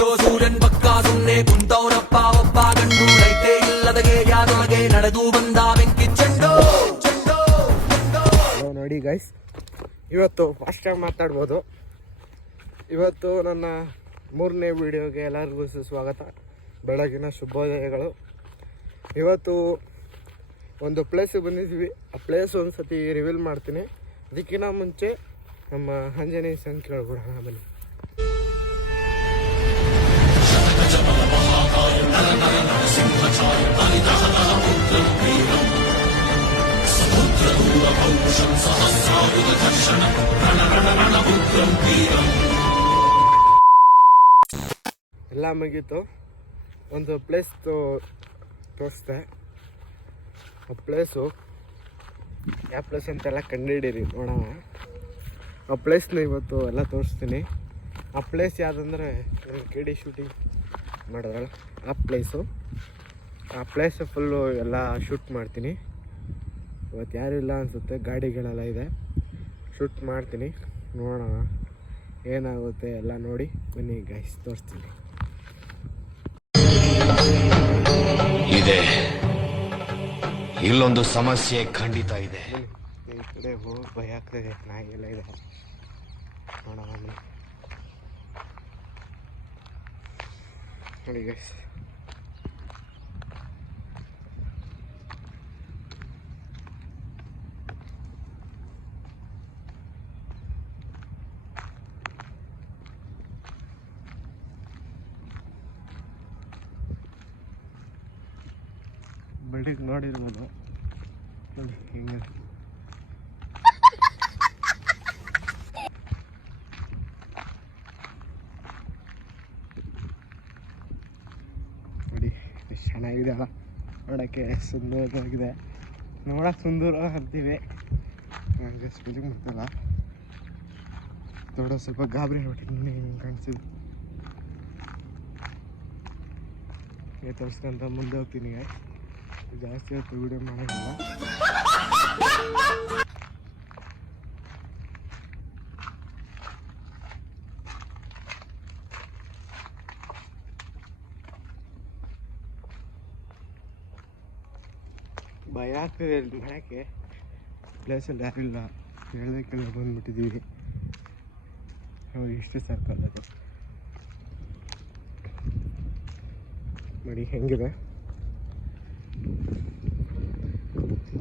ಹುಟ್ಟೋ ಸೂರ್ಯನ್ ಪಕ್ಕ ಸುಮ್ನೆ ಕುಂತವನಪ್ಪ ಒಬ್ಬ ಗಂಡು ಲೈಟೇ ಇಲ್ಲದಗೆ ಯಾದೊಳಗೆ ನಡೆದು ಬಂದ ಬೆಂಕಿ ಚೆಂಡು. ನೋಡಿ ಗೈಸ್, ಇವತ್ತು ಫಾಸ್ಟಾಗಿ ಮಾತಾಡ್ಬೋದು. ಇವತ್ತು ನನ್ನ 3ನೇ ವಿಡಿಯೋಗೆ ಎಲ್ಲರಿಗೂ ಸ್ವಾಗತ, ಬೆಳಗಿನ ಶುಭೋದಯಗಳು. ಇವತ್ತು ಒಂದು ಪ್ಲೇಸಿಗೆ ಬಂದಿದ್ವಿ. ಆ ಪ್ಲೇಸ್ ಒಂದು ಸತಿ ರಿವೀಲ್ ಮಾಡ್ತೀನಿ. ಅದಕ್ಕಿಂತ ಮುಂಚೆ ನಮ್ಮ ಆಂಜನೇಯ ಸಂಘ ಕೇಳ್ಬಿಡೋಣ ಬನ್ನಿ. ಎಲ್ಲ ಮುಗೀತು. ಒಂದು ಪ್ಲೇಸ್ ತೋರಿಸ್ದೆ. ಆ ಪ್ಲೇಸು ಯಾವ ಪ್ಲೇಸ್ ಅಂತೆಲ್ಲ ಕಂಡುಹಿಡೀರಿ ನೋಡೋಣ. ಆ ಪ್ಲೇಸ್ನ ಇವತ್ತು ಎಲ್ಲ ತೋರಿಸ್ತೀನಿ. ಆ ಪ್ಲೇಸ್ ಯಾವುದಂದ್ರೆ ನಾನು KD ಶೂಟಿಂಗ್ ಮಾಡಿದ್ರಲ್ಲ ಆ ಪ್ಲೇಸು. ಆ ಪ್ಲೇಸ್ ಫುಲ್ಲು ಎಲ್ಲ ಶೂಟ್ ಮಾಡ್ತೀನಿ. ಇವತ್ತು ಯಾರೂ ಇಲ್ಲ ಅನಿಸುತ್ತೆ, ಗಾಡಿಗಳೆಲ್ಲ ಇದೆ. ಶೂಟ್ ಮಾಡ್ತೀನಿ, ನೋಡೋಣ ಏನಾಗುತ್ತೆ ಎಲ್ಲ ನೋಡಿ ಬನ್ನಿ ಗೈಸ್, ತೋರಿಸ್ತೀನಿ. ಇದೆ ಇಲ್ಲೊಂದು ಸಮಸ್ಯೆ ಖಂಡಿತ ಇದೆ. ಈ ಕಡೆ ಹೋಗಿ ಭಯ ಆಗ್ತದೆ, ನಾಯಿ ಎಲ್ಲ ಇದೆ. ನೋಡೋಣ ನೋಡಿ ಗೈಸ್, ಬಿಲ್ಡಿಂಗ್ ನೋಡಿರ್ಬೋದು. ನೋಡಿ ಹಿಂಗೆ ನೋಡಿ ಎಷ್ಟು ಚೆನ್ನಾಗಿದೆ ಅಲ್ಲ, ನೋಡೋಕ್ಕೆ ಸುಂದರವಾಗಿದೆ. ನೋಡೋಕೆ ಸುಂದರ ಅಂತೀವಿ, ನನಗೆ ಫೀಲಿಂಗ್ ಮಾಡ್ತಲ್ಲ. ದೊಡ್ಡ ಸ್ವಲ್ಪ ಗಾಬರಿ ಆಗ್ಬಿಟ್ಟಿದ್ದೀನಿ, ಹಿಂಗೆ ಕಾಣಿಸಿದ್ದು. ತೋರಿಸ್ಕೊಂತ ಮುಂದೆ ಹೋಗ್ತೀನಿ. ಜಾಸ್ತಿ ಹೊತ್ತು ವಿಡಿಯೋ ಮಾಡೋಂಗಿಲ್ಲ. ಭಯ ಆಗ್ತದೆ ಅಲ್ಲಿ ಮಾಡೋಕ್ಕೆ. ಪ್ಲೇಸಲ್ಲಿ ಯಾರಿಲ್ಲ, ಹೇಳೋದಕ್ಕೆಲ್ಲ ಬಂದುಬಿಟ್ಟಿದ್ದೀವಿ. ಅವ್ರು ಇಷ್ಟು ಸರ್ಕಲ್ ಅದು ನೋಡಿ ಹೆಂಗಿದೆ.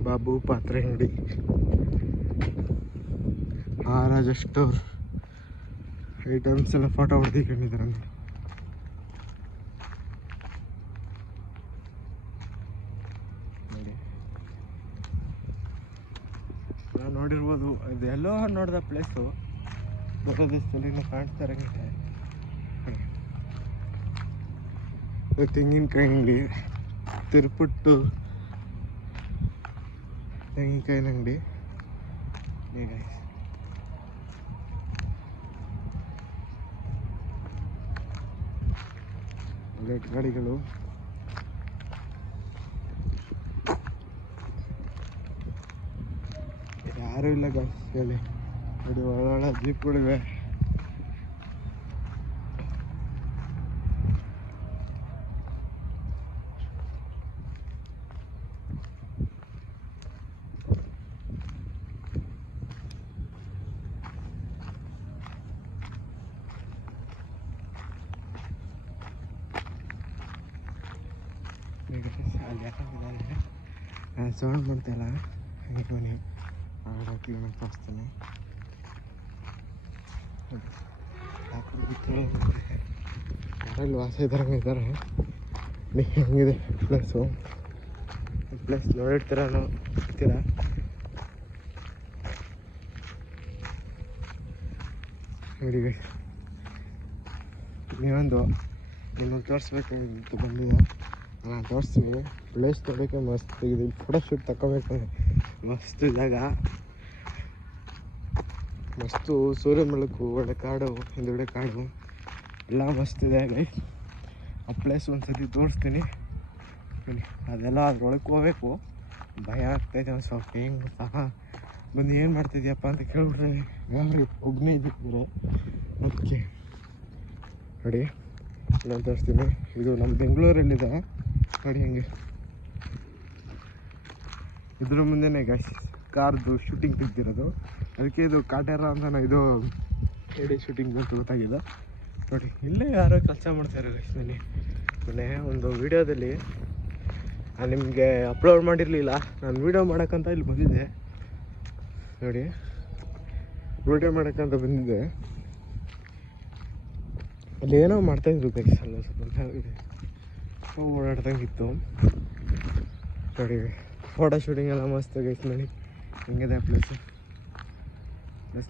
ಬಾಬು ಪಾತ್ರೆ ಅಂಗಡಿ, ಮಹಾರಾಜ ಸ್ಟೋರ್ ಐಟಮ್ಸ್ ಎಲ್ಲ ಫೋಟೋ ಹೊಡೆದಿಕೊಂಡಿದ್ದಾರೆ. ನೋಡಿ ನಾವು ನೋಡಿರ್ಬೋದು, ಇದೆಲ್ಲೋ ನೋಡಿದ ಪ್ಲೇಸು ಬರೋದಷ್ಟಲ್ಲಿ ಕಾಣಿಸ್ತಾ ಇರಂಗಿದೆ. ತೆಂಗಿನಕಾಯಿ ಅಂಗಡಿ, ತಿರುಪುಟ್ಟು ತೆಂಗಿನಕಾಯಿನ ಅಂಗಡಿ. ಈಗ ಬುಲೆಟ್ ಗಾಡಿಗಳು, ಯಾರೂ ಇಲ್ಲ ಗಾಡಿ. ನೋಡಿ ಒಳ್ಳೊಳ್ಳೆ ಜೀಪ್ಗಳಿವೆ. ಅಲ್ಲಿ ಯಾಕಂದ್ರೆ ನಾನು ಸೌಂಡ್ ಮಾಡ್ತಾಯಿಲ್ಲ, ಹಂಗೆ ಬನ್ನಿ ಆಡೋಕ್ಕೆ ನಾನು ತೋರಿಸ್ತೀನಿ. ಯಾರಲ್ಲಿ ವಾಸ ಇದ್ದಾರೆ. ಹೆಂಗಿದೆ ಪ್ಲೇಸು. ಪ್ಲೇಸ್ ನೋಡಿರ್ತೀರ, ನಾವು ಇರ್ತೀರ. ನೋಡಿ ನಿಮಗೆ ತೋರಿಸ್ಬೇಕಂತ ಬಂದಿದೆ. ನಾನು ತೋರಿಸ್ತೀನಿ. ಪ್ಲೇಸ್ ನೋಡೋಕ್ಕೆ ಮಸ್ತ್ ಇದೆ. ಫೋಟೋ ಶೂಟ್ ತಗೋಬೇಕು, ಮಸ್ತ್ ಜಾಗ, ಮಸ್ತು ಸೂರ್ಯ ಬೆಳಕು, ಒಳ್ಳೆ ಕಾಡು, ಹಿಂದುಗಡೆ ಕಾಡು ಎಲ್ಲ ಮಸ್ತ್ ಇದೆ ಗೈಸ್. ಆ ಪ್ಲೇಸ್ ಒಂದು ಸತಿ ತೋರಿಸ್ತೀನಿ. ಅದೆಲ್ಲ ಅದ್ರೊಳಗೆ ಹೋಗ್ಬೇಕು, ಭಯ ಆಗ್ತಾಯಿದೆ ಒಂದು ಸ್ವಲ್ಪ. ಹೆಂಗೆ ಸಹ ಬಂದು ಏನು ಮಾಡ್ತಿದ್ಯಪ್ಪ ಅಂತ ಕೇಳ್ಬಿಟ್ರೆ ಯಾರು ಒಬ್ಬನೇ ಇದ್ದಿದ್ರೆ ಅದಕ್ಕೆ ನೋಡಿ ನಾನು ತೋರಿಸ್ತೀನಿ. ಇದು ನಮ್ಮ ಬೆಂಗಳೂರಲ್ಲಿದೆ ನೋಡಿ ಹೆಂಗೆ. ಇದ್ರ ಮುಂದೆನೇ ಗೈಸ್ ಕಾರ್ದು ಶೂಟಿಂಗ್ ತೆಗ್ದಿರೋದು. ಅದಕ್ಕೆ ಇದು ಕಾಟೇರ ಅಂತ ಇದು ಹೇಳಿ ಶೂಟಿಂಗ್ ಅಂತ ಗೊತ್ತಾಗಿದೆ ನೋಡಿ. ಇಲ್ಲೇ ಯಾರೋ ಕೆಲಸ ಮಾಡ್ತಾರೆ ಗೈಸ್. ಮೊನ್ನೆ ಒಂದು ವೀಡಿಯೋದಲ್ಲಿ ನಾನು ನಿಮಗೆ ಅಪ್ಲೋಡ್ ಮಾಡಿರಲಿಲ್ಲ, ನಾನು ವೀಡಿಯೋ ಮಾಡೋಕ್ಕಂತ ಇಲ್ಲಿ ಬಂದಿದ್ದೆ ನೋಡಿ. ವೀಡಿಯೋ ಮಾಡೋಕ್ಕಂತ ಬಂದಿದ್ದೆ, ಅಲ್ಲಿ ಏನೋ ಮಾಡ್ತಾಯಿದ್ರು ಗೈಸ್. ಅಲ್ಲ ಸ್ವಲ್ಪ ಓಡಾಡ್ದಂಗಿತ್ತು ನೋಡಿ. ಫೋಟೋ ಶೂಟಿಂಗ್ ಎಲ್ಲ ಮಸ್ತ್ ಗೈಸ್ ನೋಡಿ. ಹೆಂಗಿದೆ ಪ್ಲೇಸ್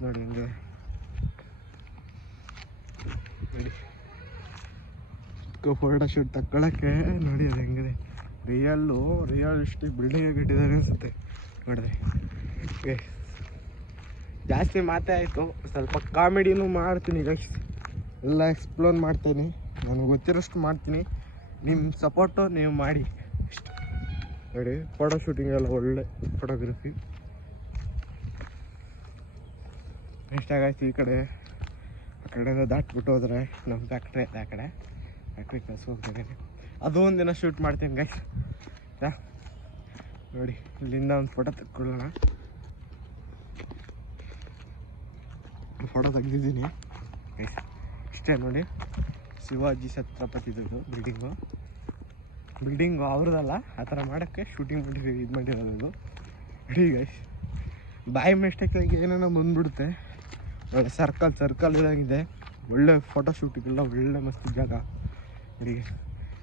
ನೋಡಿ ಹೆಂಗೆ ನೋಡಿ. ಫೋಟೋ ಶೂಟ್ ತಗೊಳಕ್ಕೆ ನೋಡಿ ಅದು ಹೆಂಗಿದೆ. ರಿಯಲಿಸ್ಟಿಕ್ ಬಿಲ್ಡಿಂಗ್ ಕಟ್ಟಿದ್ದಾರೆ ಅನಿಸುತ್ತೆ ನೋಡಿದ್ರೆ. ಜಾಸ್ತಿ ಮಾತೇ ಆಯಿತು, ಸ್ವಲ್ಪ ಕಾಮಿಡಿನೂ ಮಾಡ್ತೀನಿ ಗೈಸ್. ಎಲ್ಲ ಎಕ್ಸ್ಪ್ಲೋರ್ ಮಾಡ್ತೀನಿ, ನನಗೆ ಗೊತ್ತಿರೋಷ್ಟು ಮಾಡ್ತೀನಿ. ನಿಮ್ಮ ಸಪೋರ್ಟು ನೀವು ಮಾಡಿ ಅಷ್ಟು ನೋಡಿ. ಫೋಟೋ ಶೂಟಿಂಗ್ ಎಲ್ಲ ಒಳ್ಳೆ ಫೋಟೋಗ್ರಫಿ ಎಷ್ಟಾಗಾಯ್ತು. ಈ ಕಡೆಯಿಂದ ದಾಟ್ಬಿಟ್ಟು ಹೋದರೆ ನಮ್ಮ ಫ್ಯಾಕ್ಟ್ರಿ ಇದೆ, ಆ ಕಡೆ ಫ್ಯಾಕ್ಟ್ರಿ ಕೆಲಸ ಹೋಗ್ತೀನಿ. ಅದು ಒಂದಿನ ಶೂಟ್ ಮಾಡ್ತೀನಿ ಗೈಸ್. ನೋಡಿ ಇಲ್ಲಿಂದ ಒಂದು ಫೋಟೋ ತೆಕ್ಕೊಳ್ಳೋಣ. ಫೋಟೋ ತೆಗ್ದಿದ್ದೀನಿ ಗೈಸ್. ಇಷ್ಟೇ ನೋಡಿ, ಶಿವಾಜಿ ಛತ್ರಪತಿದು ಬಿಲ್ಡಿಂಗು ಅವ್ರದ್ದಲ್ಲ, ಆ ಥರ ಮಾಡೋಕ್ಕೆ ಶೂಟಿಂಗ್ ಇದು ಮಾಡಿರೋದು ನೋಡಿ ಗೈಸ್. ಬಾಯಿ ಮಿಸ್ಟೇಕಾಗಿ ಏನೇನೋ ಬಂದ್ಬಿಡುತ್ತೆ. ಒಳ್ಳೆ ಸರ್ಕಲ್ ಇದಾಗಿದೆ. ಒಳ್ಳೆ ಫೋಟೋ ಶೂಟಿಗೆಲ್ಲ ಒಳ್ಳೆ ಮಸ್ತ್ ಜಾಗ ನೋಡಿ.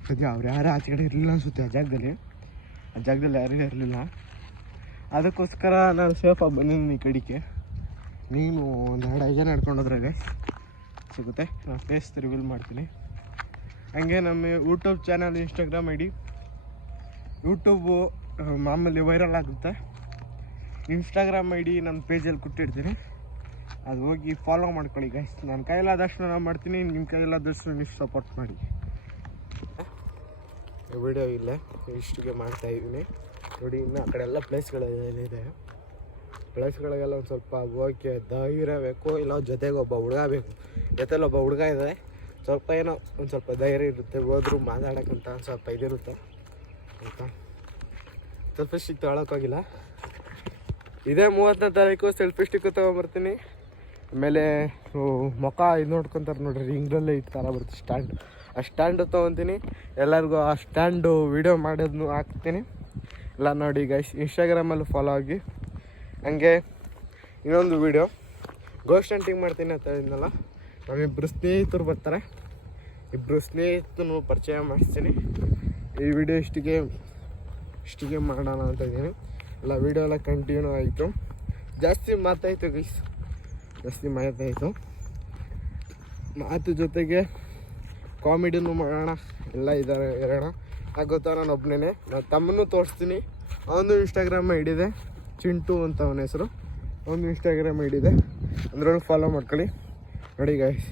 ಸದ್ಯ ಅವ್ರು ಯಾರು ಆಚೆ ಕಡೆ ಇರಲಿಲ್ಲ ಅನಿಸುತ್ತೆ ಆ ಜಾಗದಲ್ಲಿ ಯಾರೂ ಇರಲಿಲ್ಲ. ಅದಕ್ಕೋಸ್ಕರ ನಾನು ಸೇಫಾಗಿ ಬಂದಿದ್ದೀನಿ ಈ ಕಡೆಗೆ. ನೀನು ಒಂದು 2-5 ಜನ ನಡ್ಕೊಂಡೋದ್ರೆ ಗೈಸ್ ಸಿಗುತ್ತೆ. ನಾನು ಫೇಸ್ ರಿವೀಲ್ ಮಾಡ್ತೀನಿ. ಹಾಗೆ ನಮ್ಮ YouTube channel, Instagram I D. YouTube ಮಾಮೂಲಿ ವೈರಲ್ ಆಗುತ್ತೆ. ಇನ್ಸ್ಟಾಗ್ರಾಮ್ ಐ ಡಿ ನನ್ನ ಪೇಜಲ್ಲಿ ಕೊಟ್ಟಿರ್ತೀನಿ, ಅದು ಹೋಗಿ ಫಾಲೋ ಮಾಡ್ಕೊಳ್ಳಿ ಗೈಸ್. ನಾನು ಕೈಲಾದಷ್ಟು ನಾನು ಮಾಡ್ತೀನಿ, ನಿಮ್ಮ ಕೈಲಾದಷ್ಟು ನೀವು ಸಪೋರ್ಟ್ ಮಾಡಿ. ವಿಡಿಯೋ ಇಲ್ಲೇ ಇಷ್ಟಿಗೆ ಮಾಡ್ತಾಯಿದ್ದೀನಿ ನೋಡಿ. ಇನ್ನು ಆ ಕಡೆ ಎಲ್ಲ ಪ್ಲೇಸ್ಗಳೇನಿದೆ, ಪ್ಲೇಸ್ಗಳಿಗೆಲ್ಲ ಒಂದು ಸ್ವಲ್ಪ ಹೋಗೋಕ್ಕೆ ಧೈರ್ಯ ಬೇಕು, ಇಲ್ಲ ಜೊತೆಗೆ ಒಬ್ಬ ಹುಡುಗ ಬೇಕು. ಜೊತೆಲಿ ಒಬ್ಬ ಹುಡುಗ ಇದೆ, ಸ್ವಲ್ಪ ಏನೋ ಒಂದು ಸ್ವಲ್ಪ ಧೈರ್ಯ ಇರುತ್ತೆ, ಹೋದ್ರೂ ಮಾತಾಡೋಕ್ಕಂತ ಒಂದು ಸ್ವಲ್ಪ ಇದಿರುತ್ತೆ ಅಂತ. ಸೆಲ್ಫಿ ಸ್ಟಿಕ್ ತೊಗೊಳಕ್ಕೋಗಿಲ್ಲ. ಇದೇ 30ನೇ ತಾರೀಕು ಸೆಲ್ಫಿ ಸ್ಟಿಕ್ ತೊಗೊಂಬರ್ತೀನಿ. ಆಮೇಲೆ ಮುಖ ಇದು ನೋಡ್ಕೊತಾರೆ ನೋಡ್ರಿ, ಹಿಂಗಲ್ಲೇ ಈ ಥರ ಬರುತ್ತೆ ಸ್ಟ್ಯಾಂಡ್. ಆ ಸ್ಟ್ಯಾಂಡು ತೊಗೊತೀನಿ, ಎಲ್ಲರಿಗೂ ಆ ಸ್ಟ್ಯಾಂಡು ವೀಡಿಯೋ ಮಾಡೋದನ್ನು ಹಾಕ್ತೀನಿ ಎಲ್ಲ ನೋಡಿ ಗೈಸ್. ಇನ್ಸ್ಟಾಗ್ರಾಮಲ್ಲಿ ಫಾಲೋ ಆಗಿ. ಹಂಗೆ ಇನ್ನೊಂದು ವೀಡಿಯೋ ಗೋಸ್ಟ್ ಹಂಟಿಂಗ್ ಮಾಡ್ತೀನಿ ಅಂತ ಹೇಳಿದ್ನಲ್ಲ, ನಮ್ಮಿಬ್ಬರು ಸ್ನೇಹಿತರು ಬರ್ತಾರೆ, ಇಬ್ಬರು ಸ್ನೇಹಿತನು ಪರಿಚಯ ಮಾಡಿಸ್ತೀನಿ. ಈ ವಿಡಿಯೋ ಇಷ್ಟಿಗೆ ಮಾಡೋಣ ಅಂತ ಇದ್ದೀನಿ. ಎಲ್ಲ ವೀಡಿಯೋ ಎಲ್ಲ ಕಂಟಿನ್ಯೂ ಆಯಿತು. ಜಾಸ್ತಿ ಮಾತಾಯಿತು ಗೈಸ್, ಮಾತು ಜೊತೆಗೆ ಕಾಮಿಡಿನೂ ಮಾಡೋಣ, ಎಲ್ಲ ಇರೋಣ. ಗೊತ್ತಾ ನಾನು ಒಬ್ಬನೇ, ನಾನು ತಮ್ಮನ್ನು ತೋರಿಸ್ತೀನಿ. ಅವನು ಇನ್ಸ್ಟಾಗ್ರಾಮ್ ಐ ಡಿ ಇದೆ, ಚಿಂಟು ಅಂತ ಅವನ ಹೆಸರು. ಅವನು ಇನ್ಸ್ಟಾಗ್ರಾಮ್ ಐ ಡಿ ಇದೆ, ಅಂದ್ರೂ ಫಾಲೋ ಮಾಡ್ಕೊಳ್ಳಿ ನೋಡಿ ಗೈಸ್.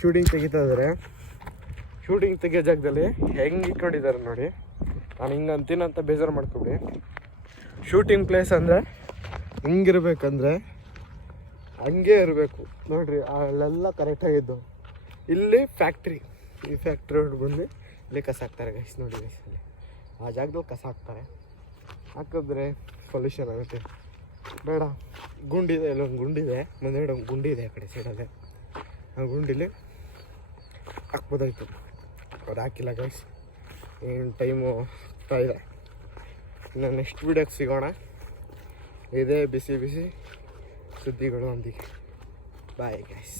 ಶೂಟಿಂಗ್ ತೆಗಿತಾ ಇದ್ದಾರೆ, ಶೂಟಿಂಗ್ ತೆಗಿಯೋ ಜಾಗದಲ್ಲಿ ಹೆಂಗೆ ಇಟ್ಕೊಂಡಿದ್ದಾರೆ ನೋಡಿ. ನಾನು ಹಿಂಗೆ ಅಂತೀನಂತ ಬೇಜಾರು ಮಾಡ್ಕೊಬಿಡಿ. ಶೂಟಿಂಗ್ ಪ್ಲೇಸ್ ಅಂದರೆ ಹಿಂಗಿರ್ಬೇಕಂದ್ರೆ ಹಂಗೆ ಇರಬೇಕು ನೋಡಿರಿ. ಅಲ್ಲೆಲ್ಲ ಕರೆಕ್ಟಾಗಿದ್ದು. ಇಲ್ಲಿ ಫ್ಯಾಕ್ಟ್ರಿ, ಈ ಫ್ಯಾಕ್ಟ್ರಿ ಬಂದು ಇಲ್ಲಿ ಕಸ ಹಾಕ್ತಾರೆ ಗೈಸ್ ನೋಡಿ ಗೈಸ್. ಅಲ್ಲಿ ಆ ಜಾಗದಲ್ಲಿ ಕಸ ಹಾಕಿದ್ರೆ ಪೊಲ್ಯೂಷನ್ ಆಗುತ್ತೆ, ಬೇಡ. ಗುಂಡಿದೆ, ಇಲ್ಲೊಂದು ಗುಂಡಿದೆ, ಮುಂದೆಗಡೆ ಒಂದು ಗುಂಡಿ ಇದೆ ಆ ಕಡೆ ಸೈಡಲ್ಲೇ. ಆ ಗುಂಡಿಲಿ ಹಾಕ್ಬೋದಾಯ್ತು, ಅವ್ರು ಹಾಕಿಲ್ಲ ಗೈಸ್. ಏನು ಟೈಮು ಆಗ್ತಾ ಇದೆ. ಇನ್ನು ನೆಕ್ಸ್ಟ್ ವೀಡಿಯೋಗೆ ಸಿಗೋಣ. ಇದೇ ಬಿಸಿ ಸುದ್ದಿಗಳು ಒಂದಿಗೆ. Bye guys.